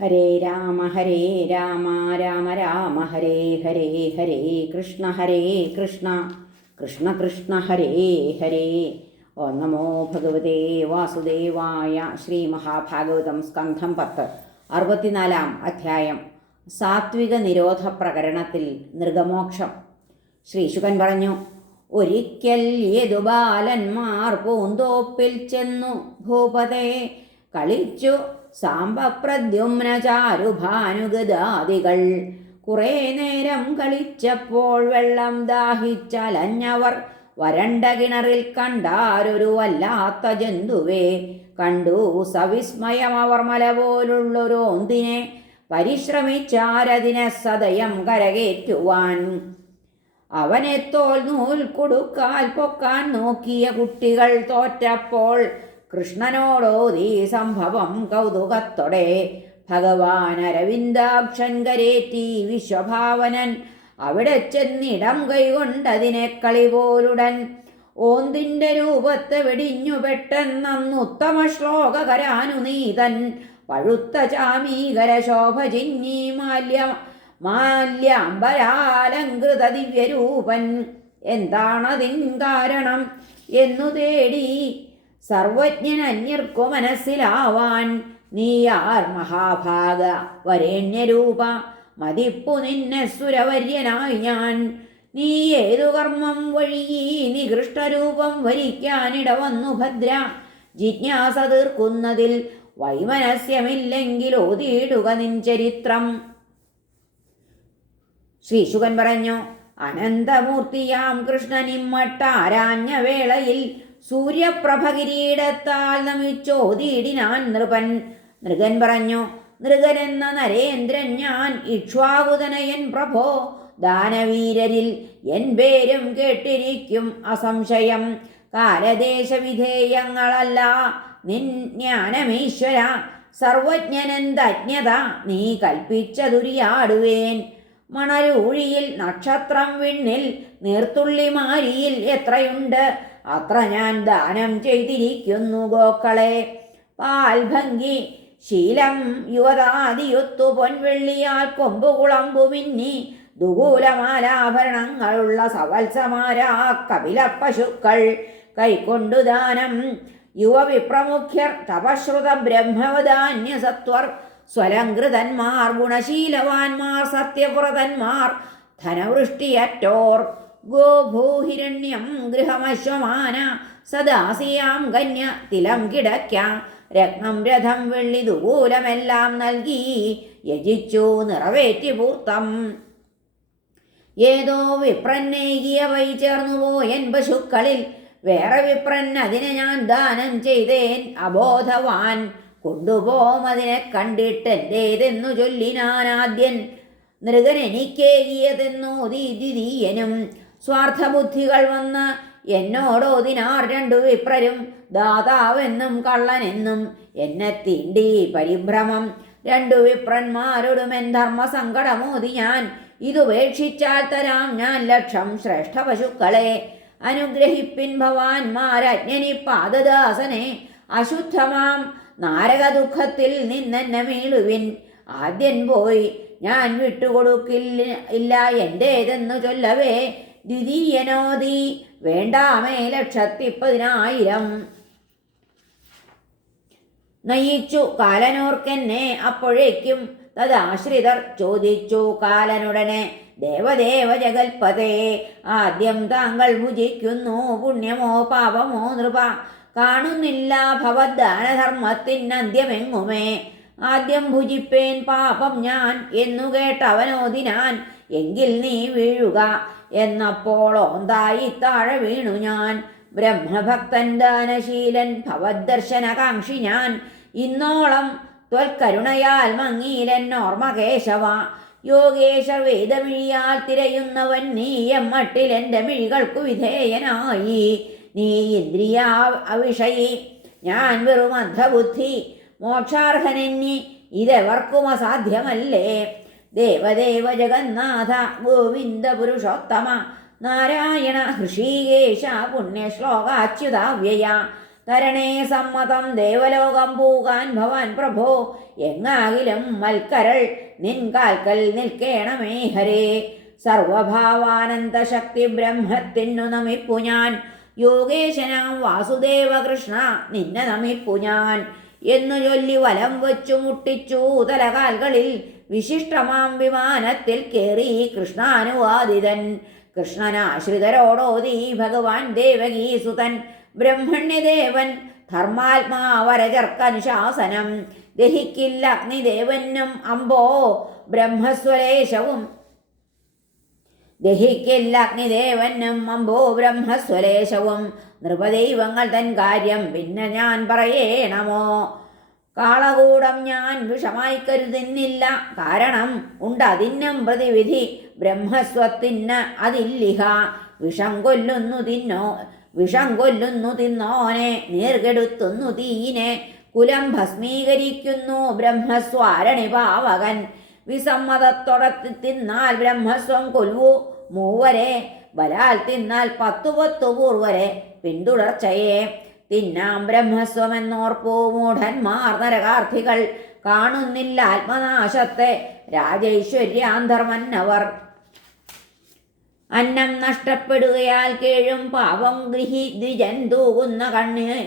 ഹരേ രാമ രാമ രാമ ഹരേ ഹരേ ഹരേ കൃഷ്ണ കൃഷ്ണ കൃഷ്ണ ഹരേ ഹരേ. ഓം നമോ ഭഗവതേ വാസുദേവായ. ശ്രീ മഹാഭാഗവതം സ്കന്ധം 10 64 അധ്യായം. സാത്വിക നിരോധ പ്രകരണത്തിൽ നൃഗമോക്ഷം. ശ്രീശുകൻ പറഞ്ഞു, ഒരിക്കൽ യദുബാലന്മാർ പൂന്തോപ്പിൽ ചെന്നു ഭൂപതേ കളിച്ചു സാംബപ്രദ്യുമ്ന ചാരുഭാനുഗദാദികൾ. കുറേ നേരം കളിച്ചപ്പോൾ വെള്ളം ദാഹിച്ചലഞ്ഞവർ വരണ്ട കിണറിൽ കണ്ടാരൊരു വല്ലാത്ത ജന്തുവേ കണ്ടു. സവിസ്മയം അവർ മല പോലുള്ളൊരോന്തിനെ പരിശ്രമിച്ചാരതിനെ സദയം കരകേറ്റുവാൻ. അവനെ തോൽ നൂൽ കൊടുക്കാൽ പൊക്കാൻ നോക്കിയ കുട്ടികൾ തോറ്റപ്പോൾ കൃഷ്ണനോടോതീ സംഭവം കൗതുകത്തോടെ. ഭഗവാൻ അരവിന്ദാക്ഷൻ കരേറ്റി വിശ്വഭാവനൻ അവിടെ ചെന്നിടം കൈകൊണ്ടതിനെ കളി പോലുടൻ. ഓന്തിൻ്റെ രൂപത്തെ വെടിഞ്ഞു പെട്ടെന്നുത്തമ ശ്ലോകകരാനുനീതൻ പഴുത്ത ചാമീകര ശോഭ ചിന്നി മാല്യാംബരാലങ്കൃത ദിവ്യരൂപൻ. എന്താണതിൻ കാരണം എന്നു തേടി സർവജ്ഞനന്യർക്കു മനസ്സിലാവാൻ. നീയാർ മഹാഭാഗ വരേണ്യരൂപ, മതിപ്പു നിന്നെ സുരവര്യനായി ഞാൻ. നീ ഏതു കർമ്മം വഴി നികൃഷ്ടരൂപം വരിക്കാനിടവന്നു ഭദ്ര. ജിജ്ഞാസ തീർക്കുന്നതിൽ വൈമനസ്യമില്ലെങ്കിൽ ഓതിയിടുക നിൻ ചരിത്രം. ശ്രീശുകൻ പറഞ്ഞു, അനന്തമൂർത്തിയാം കൃഷ്ണനിമ്മട്ടാരാഞ്ഞ വേളയിൽ സൂര്യപ്രഭ കിരീടത്താൽ നമിച്ചോതിയിടിനാൻ നൃപൻ. നൃഗൻ പറഞ്ഞു, നൃഗനെന്ന നരേന്ദ്രൻ ഞാൻ, ഇക്ഷ്വാകുതനയൻ പ്രഭോ. ദാനവീരരിൽ എൻ പേരും കേട്ടിരിക്കും അസംശയം. കാലദേശവിധേയങ്ങളല്ല നിൻ ജ്ഞാനമീശ്വര. സർവജ്ഞനെന്തജ്ഞത നീ കൽപ്പിച്ചതുരിയാടുവേൻ. മണലൂഴിയിൽ നക്ഷത്രം വിണ്ണിൽ നീർത്തുള്ളി മാരിയിൽ എത്രയുണ്ട് അത്ര ഞാൻ ദാനം ചെയ്തിരിക്കുന്നു ഗോക്കളെ. പാൽഭംഗി ശീലം യുവതാദിയൊത്തു പൊൻവെള്ളിയാൽ കൊമ്പുകുളമ്പു മിന്നി ദുകൂലമാലാഭരണങ്ങളുള്ള സവത്സമാരാ കപില പശുക്കൾ കൈക്കൊണ്ടു ദാനം. യുവവിപ്രമുഖ്യർ തപശ്രുത ബ്രഹ്മവധാന്യസത്വർ സ്വലങ്കൃതന്മാർ ഗുണശീലവാന്മാർ സത്യവ്രതന്മാർ ധനവൃഷ്ടിയറ്റോർ. ഗോഭൂഹിരണ്യം ഗൃഹമശ്വമാന സദാസിയാം കന്യ തിലം കിടക്ക. രത്നം രഥം വെള്ളി ദുകൂലമെല്ലാം നൽകി യജിച്ചു നിറവേറ്റി പൂർത്തം. ഏതോ വിപ്രന്നേകിയ വൈ ചേർന്നുപോയൻ പശുക്കളിൽ വേറെ വിപ്രൻ അതിനെ ഞാൻ ദാനം ചെയ്തേൻ അബോധവാൻ. കൊണ്ടുപോമതിനെ കണ്ടിട്ടെൻ്റേതെന്നു ചൊല്ലിനാനാദ്യൻ. നൃഗൻ എനിക്കേകിയതെന്നോതി ദ്വിതീയനും. സ്വാർത്ഥബുദ്ധികൾ വന്ന് എന്നോടോതിനാർ രണ്ടു വിപ്രരും. ദാതാവെന്നും കള്ളനെന്നും എന്നെ തീണ്ടി പരിഭ്രമം. രണ്ടു വിപ്രന്മാരോടുമെൻ ധർമ്മസങ്കടമോതി ഞാൻ. ഇതുപേക്ഷിച്ചാൽ തരാം ഞാൻ ലക്ഷം ശ്രേഷ്ഠ പശുക്കളെ. അനുഗ്രഹിപ്പിൻ ഭവാൻമാരജ്ഞനി പാദദാസനെ. അശുദ്ധമാം നാരകദുഃഖത്തിൽ നിന്നെന്നെ മീളുവിൻ. ആദ്യൻ പോയി ഞാൻ വിട്ടുകൊടുക്കില്ല എൻ്റേതെന്നു ചൊല്ലവേ ദ്വിതീയനോദി വേണ്ടാമേ 1,10,000 നയിച്ചു കാലനോർക്കെന്നെ. അപ്പോഴേക്കും തദാശ്രിതർ ചോദിച്ചു കാലനുടനെ, ദേവദേവ ജഗൽപതേ, ആദ്യം താങ്കൾ ഭുജിക്കുന്നു പുണ്യമോ പാപമോ നൃപ? കാണുന്നില്ല ഭവദ്ദാനധർമ്മത്തിനന്ത്യമെങ്ങുമേ. ആദ്യം ഭുജിപ്പേൻ പാപം ഞാൻ എന്നു കേട്ടവനോദിനാൻ. എങ്കിൽ നീ വീഴുക എന്നപ്പോൾ ഓന്തായി താഴെ വീണു ഞാൻ. ബ്രഹ്മഭക്തൻ ദാനശീലൻ ഭവദ്ദർശനകാംക്ഷി ഞാൻ. ഇന്നോളം ത്വൽക്കരുണയാൽ മങ്ങീലെന്നോർമ്മ കേശവ. യോഗേശ വേദമിഴിയാൽ തിരയുന്നവൻ നീ എമ്മട്ടിലെൻ്റെ മിഴികൾക്കു വിധേയനായി. നീ ഇന്ദ്രിയ അവിഷയി, ഞാൻ വെറും അന്ധബുദ്ധി. മോക്ഷാർഹനെന്നി ഇതെവർക്കും അസാധ്യമല്ലേ. ദേവദേവ ജഗന്നാഥ ഗോവിന്ദ പുരുഷോത്തമ നാരായണ ഹൃഷീകേശ പുണ്യശ്ലോകാച്യുതാവ്യയ. തരണേ സമ്മതം ദേവലോകം പൂകാൻ ഭവാൻ പ്രഭോ. എങ്ങാകിലും മൽക്കരൾ നിൻ കാൽക്കൽ നിൽക്കേണമേ ഹരേ. സർവഭാവാനന്ദ ശക്തി ബ്രഹ്മത്തിനു നമിപ്പു ഞാൻ. യോഗേശനാം വാസുദേവ കൃഷ്ണ നിന്നെ നമിപ്പു ഞാൻ. എന്നു ചൊല്ലി വലം വച്ചു മുട്ടിച്ചു തലകാൽകളിൽ. വിശിഷ്ടമാം വിമാനത്തിൽ കേറി കൃഷ്ണാനുവാദിതൻ. കൃഷ്ണനാശ്രിതരോടോതി ഭഗവാൻ ദേവകീസുതൻ. ബ്രഹ്മണ്യദേവൻ ധർമാത്മാവരജർക്കനുശാസനം. ദഹിക്കില്ല അഗ്നിദേവനും അമ്പോ ബ്രഹ്മസ്വലേശവും. ദഹിക്കില്ല അഗ്നിദേവനും അമ്പോ ബ്രഹ്മസ്വലേശവും. നൃപദൈവങ്ങൾ തൻ കാര്യം പിന്നെ ഞാൻ പറയേണമോ. കാളകൂടം ഞാൻ വിഷമായി കരുതുന്നില്ല. കാരണം ഉണ്ടതിന്നും പ്രതിവിധി. ബ്രഹ്മസ്വത്തിന് അതില്ലിഹ. വിഷം കൊല്ലുന്നു തിന്നോനെ. നീർകെടുത്തുന്നു തീനെ. കുലം ഭസ്മീകരിക്കുന്നു ബ്രഹ്മസ്വാരണി പാവകൻ. വിസമ്മതത്തോടെ തിന്നാൽ ബ്രഹ്മസ്വം കൊൽവു മൂവരെ. ബലാൽ തിന്നാൽ 10 പൂർവരെ പിന്തുടർച്ചയെ. തിന്നാം ബ്രഹ്മസ്വമെന്നോർപ്പൂ മൂഢന്മാർ നരകാർത്ഥികൾ. കാണുന്നില്ല ആത്മനാശത്തെ രാജൈശ്വര്യാന്ധർമന്നവർ. അന്നം നഷ്ടപ്പെടുകയാൽ കേഴും പാപം ദ്വിജൻ തൂകുന്ന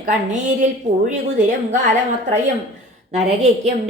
കണ്ണീരിൽ പൂഴി കുതിരും കാലമത്രയും. നരകിക്കും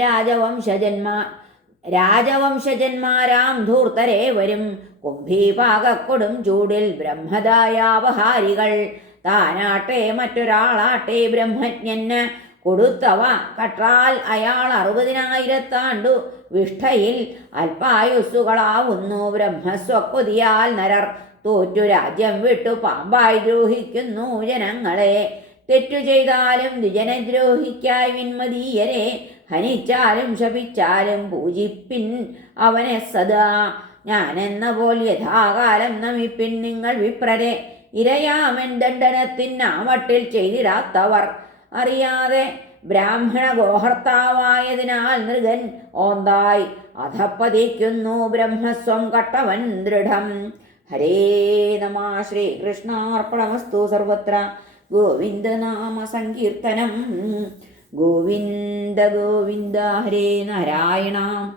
രാജവംശജന്മാരാം ധൂർത്തരേ വരും. കുംഭീപാകൊടും ചൂടിൽ ബ്രഹ്മദായാപഹാരികൾ. താനാട്ടെ മറ്റൊരാളാട്ടെ ബ്രഹ്മജ്ഞന് കൊടുത്തവ കട്ടാൽ അയാൾ 60,000 വിഷ്ഠയിൽ അല്പായുസ്സുകളാവുന്നു. ബ്രഹ്മസ്വക്കൊതിയാൽ നരർ തോറ്റു രാജ്യം വിട്ടു പാമ്പായി ദ്രോഹിക്കുന്നു ജനങ്ങളെ. തെറ്റു ചെയ്താലും ദ്വിജനദ്രോഹിക്കായി വിന്മതീയരെ. ഹനിച്ചാലും ശപിച്ചാലും പൂജിപ്പിൻ അവനെ സദാ. ഞാനെന്ന പോൽ യഥാകാലം നമിപ്പിൻ നിങ്ങൾ വിപ്രരെ. ഇരയാമൻ ദണ്ഡനത്തിനാമട്ടിൽ ചെയ്തിടാത്തവർ. അറിയാതെ ബ്രാഹ്മണ ഗോഹർത്താവായതിനാൽ നൃഗൻ ഓന്തായി അധപ്പതിക്കുന്നു ബ്രഹ്മസ്വം കട്ടവൻ ദൃഢം. ഹരേ നമ. ശ്രീകൃഷ്ണാർപ്പണമസ്തു. സർവത്ര ഗോവിന്ദനാമ സങ്കീർത്തനം. ഗോവിന്ദ ഗോവിന്ദ. ഹരേ നാരായണ.